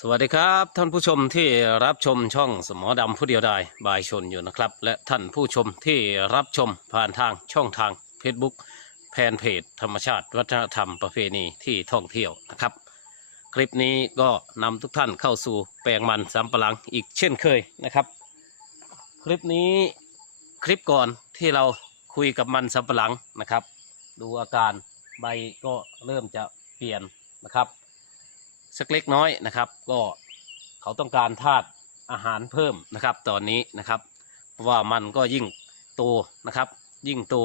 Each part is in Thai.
สวัสดีครับ ท่านผู้ชมที่รับชมช่องสมอดำผู้เดียวดายบายชนอยู่นะครับ และท่านผู้ชมที่รับชมผ่านทางช่องทาง Facebook แฟนเพจธรรมชาติ วัฒนธรรมประเพณีที่ท่องเที่ยวนะครับ คลิปนี้ก็นำทุกท่านเข้าสู่แปลงมันสำปะหลังอีกเช่นเคยนะครับ คลิปนี้คลิปก่อนที่เราคุยกับมันสำปะหลังนะครับ ดูอาการใบก็เริ่มจะเปลี่ยนนะครับ สักเล็กน้อยนะครับ ก็เขาต้องการธาตุอาหารเพิ่มนะครับ ตอนนี้นะครับ เพราะว่ามันก็ยิ่งโตนะครับ ยิ่งโต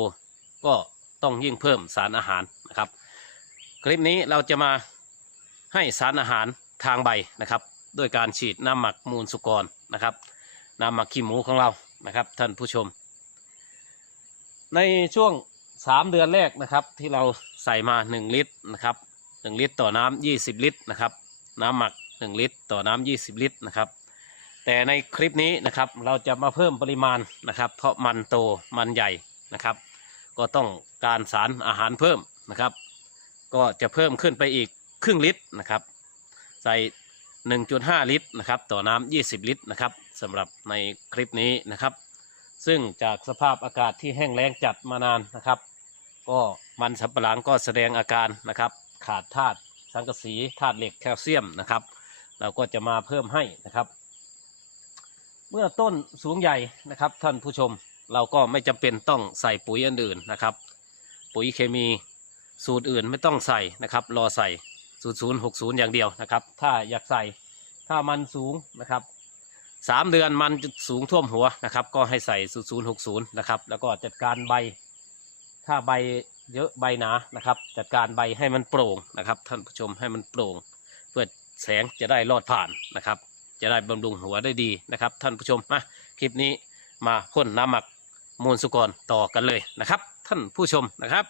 ก็ต้องยิ่งเพิ่มสารอาหารนะครับ คลิปนี้เราจะมาให้สารอาหารทางใบนะครับด้วยการฉีดน้ำหมักมูลสุกรนะครับน้ำหมักขี้หมูของเรานะครับ ท่านผู้ชม ในช่วงสามเดือนแรกนะครับ ที่เราใส่มาหนึ่งลิตรนะครับหนึ่งลิตรต่อน้ำยี่สิบลิตรนะครับ น้ำหมักหนึ่งลิตร ต่อน้ำยี่สิบลิตรนะครับ แต่ในคลิปนี้นะครับเราจะมาเพิ่มปริมาณนะครับ เพราะมันโตมันใหญ่นะครับ ก็ต้องการสารอาหารเพิ่มนะครับ ก็จะเพิ่มขึ้นไปอีกครึ่งลิตรนะครับ ใส่ 1.5 ลิตรนะครับ ต่อน้ำ20 ลิตรนะครับสำหรับในคลิปนี้นะครับ ซึ่งจากสภาพอากาศที่แห้งแล้งจัดมานานนะครับ ก็มันสำปะหลังก็แสดงอาการนะครับ ขาดธาตุ สังกะสีธาตุเหล็กแคลเซียมนะครับ เราก็จะมาเพิ่มให้นะครับ เมื่อต้นสูงใหญ่นะครับท่านผู้ชมเราก็ไม่จำเป็นต้องใส่ปุ๋ยอันอื่นนะครับ ปุ๋ยเคมีสูตรอื่นไม่ต้องใส่นะครับ รอใส่สูตรศูนย์หกศูนย์อย่างเดียวนะครับ ถ้าอยากใส่ถ้ามันสูงนะครับสามเดือนมันจะสูงท่วมหัวนะครับ ก็ให้ใส่สูตรศูนย์หกศูนย์นะครับ แล้วก็จัดการใบ ถ้าใบ เยอะใบหนานะครับ จัดการใบให้มันโปร่งนะครับ ท่านผู้ชมให้มันโปร่ง เพื่อแสงจะได้ลอดผ่านนะครับ จะได้บำรุงหัวได้ดีนะครับ ท่านผู้ชมมาคลิปนี้มาพ่นน้ำหมักมูลสุกรต่อกันเลยนะครับ ท่านผู้ชมนะครับ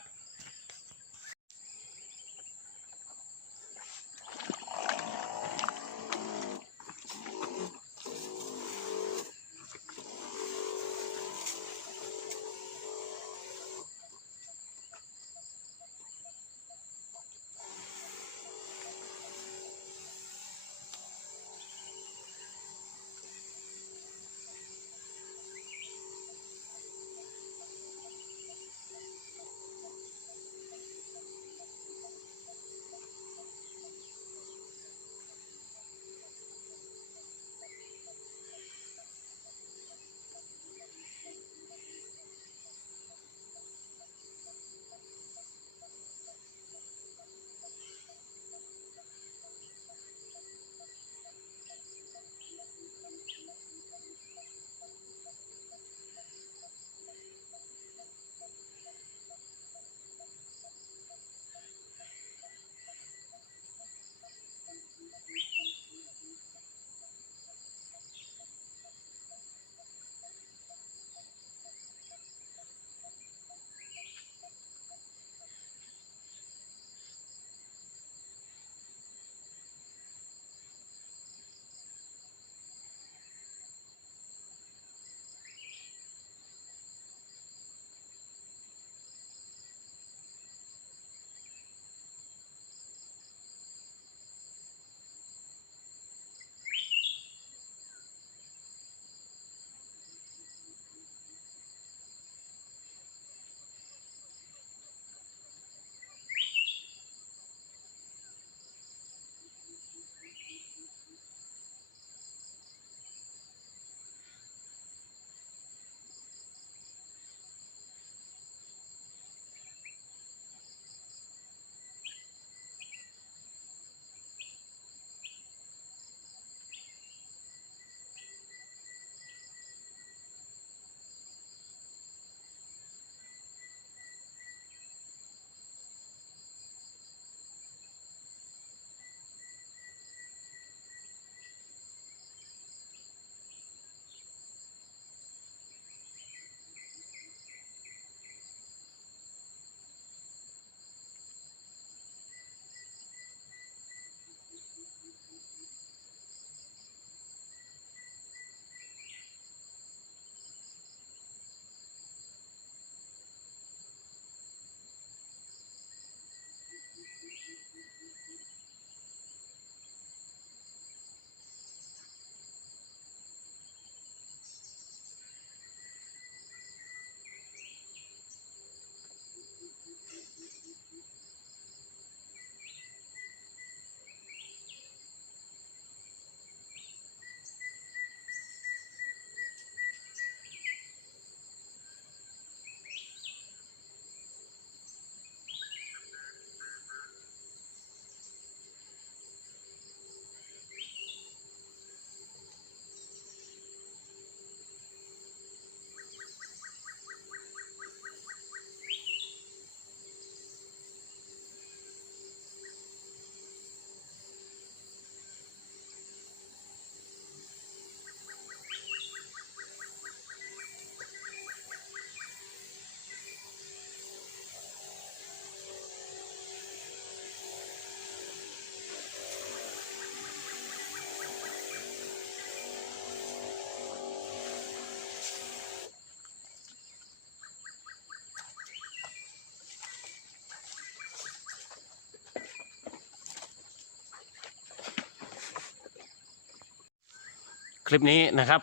ลิปนี้นะครับ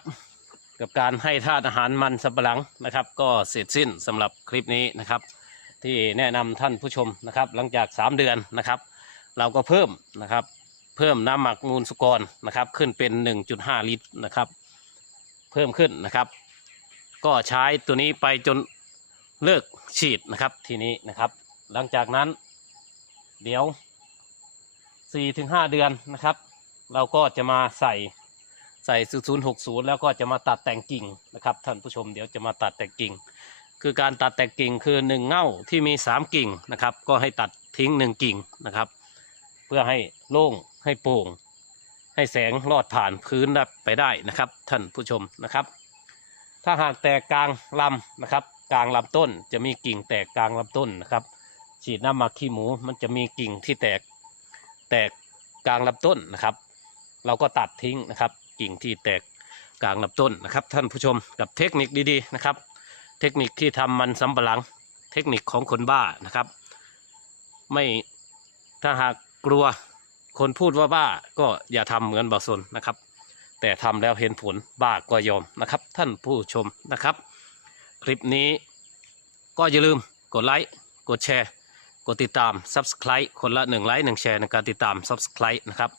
กับการให้ธาตุอาหารมันสำปะหลังนะครับ ก็เสร็จสิ้นสำหรับคลิปนี้นะครับ ที่แนะนำท่านผู้ชมนะครับ หลังจาก 3 เดือนนะครับ เราก็เพิ่มนะครับ เพิ่มน้ำหมักมูลสุกรนะครับ ขึ้นเป็น 1.5 ลิตรนะครับ เพิ่มขึ้นนะครับ ก็ใช้ตัวนี้ไปจนเลิกฉีดนะครับทีนี้นะครับ หลังจากนั้น เดี๋ยว4-5 เดือนนะครับ เราก็จะมาใส่ ใส่ 0060 แล้วก็จะมาตัดแต่งกิ่งนะครับท่านผู้ชมเดี๋ยวจะมาตัดแต่งกิ่ง คือการตัดแต่งกิ่งคือหนึ่งเง่าที่มีสามกิ่งนะครับ ก็ให้ตัดทิ้งหนึ่งกิ่งนะครับ เพื่อให้โล่งให้โปร่ง ให้แสงลอดผ่านพื้นได้ไปได้นะครับท่านผู้ชมนะครับ ถ้าหากแตกกลางลำนะครับ กลางลำต้นจะมีกิ่งแตกกลางลำต้นนะครับ ฉีดน้ำหมักขี้หมูมันจะมีกิ่งที่แตกแตกกลางลำต้นนะครับ เราก็ตัดทิ้งนะครับ กิ่งที่แตกกลางลำต้นนะครับ ท่านผู้ชมกับเทคนิคดีๆนะครับ เทคนิคที่ทำมันสำปะหลัง เทคนิคของคนบ้านะครับ ไม่ถ้าหากกลัวคนพูดว่าบ้าก็อย่าทำเหมือนบาสนนะครับ แต่ทำแล้วเห็นผลบ้าก็ยอมนะครับ ท่านผู้ชมนะครับ คลิปนี้ก็อย่าลืมกดไลค์กดแชร์ กดติดตาม Subscribe คนละ1ไลค์1แชร์ในการติดตาม Subscribe นะครับ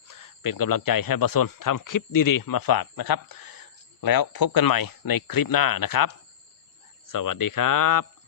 เป็นกำลังใจให้บาสนทำคลิปดีๆ มาฝากนะครับ แล้วพบกันใหม่ในคลิปหน้านะครับ สวัสดีครับ